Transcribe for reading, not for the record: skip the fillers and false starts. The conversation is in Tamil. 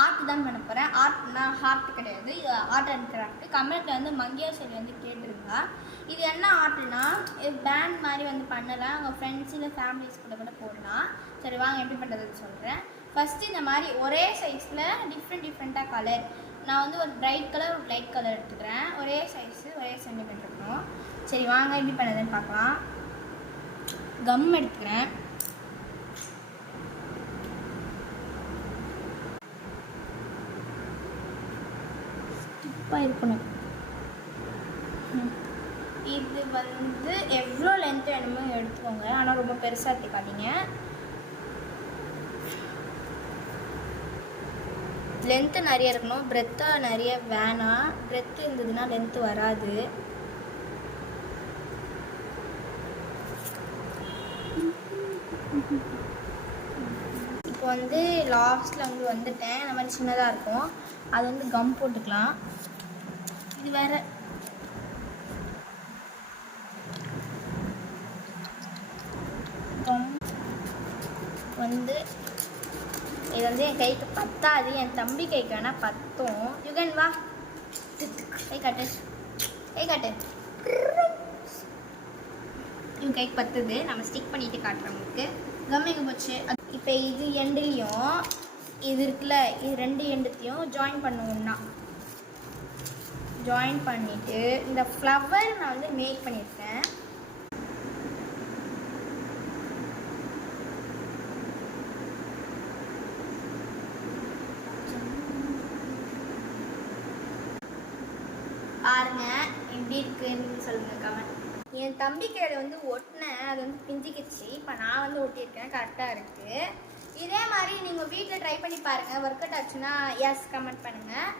ஆர்ட் தான் பண்ண போகிறேன். ஆர்ட்னா ஹார்ட் கிடையாது, ஆர்ட் அண்ட் கிராஃப்ட். கமெண்ட்டில் வந்து மங்கியா சரி வந்து கேட்டிருந்தா இது என்ன ஆர்ட்னா பேண்ட் மாதிரி வந்து பண்ணலாம், உங்கள் ஃப்ரெண்ட்ஸ் இல்லை ஃபேமிலிஸ் கூட போடலாம். சரி வாங்க எப்படி பண்ணுறதுன்னு சொல்கிறேன். ஃபஸ்ட்டு இந்த மாதிரி ஒரே சைஸில் டிஃப்ரெண்ட்டாக கலர், நான் வந்து ஒரு பிரைட் கலர் ஒரு லைட் கலர் எடுத்துக்கிறேன். ஒரே சைஸு ஒரே சென்டிமீட்டர் இருக்கணும். சரி வாங்க எப்படி பண்ணுறதுன்னு பார்க்கலாம். கம் எடுத்துக்கிறேன். ஸ்டிப்பாக இருக்கணும். இது வந்து எவ்வளோ லென்த் வேணுமோ எடுத்துக்கோங்க, ஆனால் ரொம்ப பெருசாக எடுத்துக்காதீங்க. லென்த்து நிறைய இருக்கணும், பிரெத்தாக நிறைய வேணாம். பிரெத்து இருந்ததுன்னா லென்த்து வராது. இப்போ வந்து லாஸ்ட்டில் வந்து வந்துட்டேன். இந்த மாதிரி சின்னதாக இருக்கும், அது வந்து கம் போட்டுக்கலாம். இது வேறு கம் வந்து இது வந்து என் கைக்கு பத்தாது, என் தம்பி கைக்கு வேணால் பத்தும். யுகன் வா, கை காட்டு, கை காட்டு. இவன் கைக்கு பத்துது, நம்ம ஸ்டிக் பண்ணிட்டு காட்டுறோம் உங்களுக்கு. கம் எங்கே போச்சு? இப்போ இது எண்டுலேயும் இது இருக்குல்ல, இது ரெண்டு எண்டுத்தையும் ஜாயின் பண்ணுவோம்னா ஜாயின் பண்ணிவிட்டு இந்த ஃப்ளவர் நான் வந்து மேக் பண்ணியிருக்கேன். பாருங்க எப்படி இருக்குன்னு சொல்லுங்க கமெண்ட். என் தம்பி கையில் வந்து ஒட்டினேன், அது வந்து பிஞ்சிக்கிச்சு. இப்போ நான் வந்து ஒட்டியிருக்கேன், கரெக்டாக இருக்குது. இதே மாதிரி நீங்கள் வீட்டில் ட்ரை பண்ணி பாருங்கள். ஒர்க் அவுட் ஆச்சுன்னா எஸ் கமெண்ட் பண்ணுங்கள்.